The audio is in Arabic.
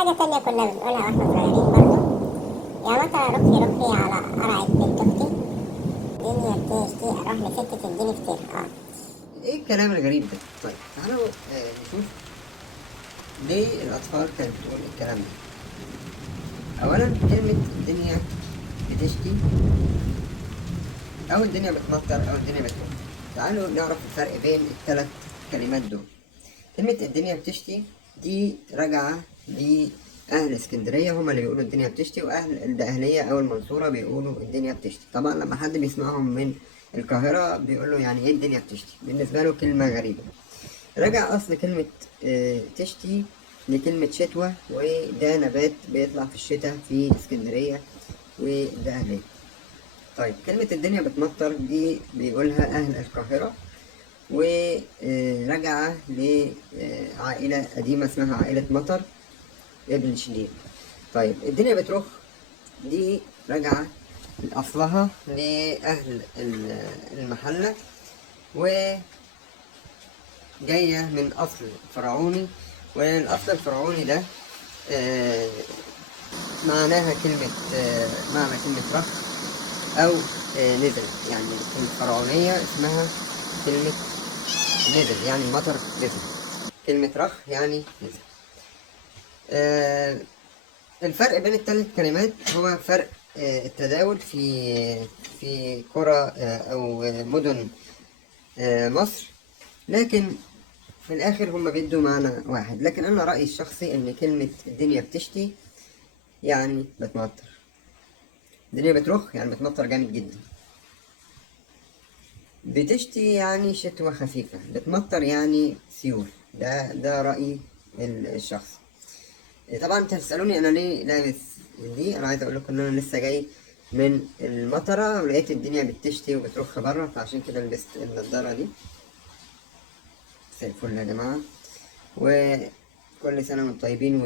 حاجة تانية كنا بنقولها واحنا صغيرين برضه، يا متى روحي روحي على قرعة بنت أختي، الدنيا بتشتي أروح لستة تديني كتير. ايه الكلام الغريب ده؟ طيب تعالوا نشوف ليه الأطفال كانت بتقول الكلام ده. أولا كلمة الدنيا بتشتي أو الدنيا بتمطر أو الدنيا بتمطر. تعالوا نعرف الفرق بين الثلاث كلمات دول. كلمة الدنيا بتشتي دي راجعة لأهل اسكندرية، هما اللي بيقولوا الدنيا بتشتي، وأهل الدقهلية أو المنصورة بيقولوا الدنيا بتشتي. طبعا لما حد بيسمعهم من القاهرة بيقولوا يعني إيه الدنيا بتشتي، بالنسبة له كلمة غريبة. رجع أصل كلمة تشتي لكلمة شتوى، وده نبات بيطلع في الشتاء في اسكندرية والدقهلية. طيب كلمة الدنيا بتمطر دي بيقولها أهل القاهرة، ورجع لعائلة قديمة اسمها عائلة مطر ابن شديد. طيب الدنيا بترخ دي راجعة أصلها لأهل المحلة، وجاية من أصل فرعوني، والأصل الفرعوني ده آه، معناها كلمة معنى كلمة رخ أو نزل. يعني الفرعونية اسمها كلمة نزل، يعني المطر نزل. كلمة رخ يعني نزل. الفرق بين الثلاث كلمات هو فرق التداول في قرى أو مدن مصر، لكن في الآخر هما بيدوا معنى واحد. لكن أنا رأيي الشخصي إن كلمة الدنيا بتشتي يعني بتمطر، الدنيا بترخ يعني بتمطر جامد جدا، بتشتي يعني شتوى خفيفة، بتمطر يعني سيول. ده رأيي الشخصي. طبعا انت هتسألوني انا ليه لابس دي. انا عايز اقول لكم ان انا لسه جاي من المطرة ولقيت الدنيا بتشتي وبترخ بره، فعشان كده لبست النضارة دي. مساء الفل يا جماعة، وكل سنة وانتم طيبين.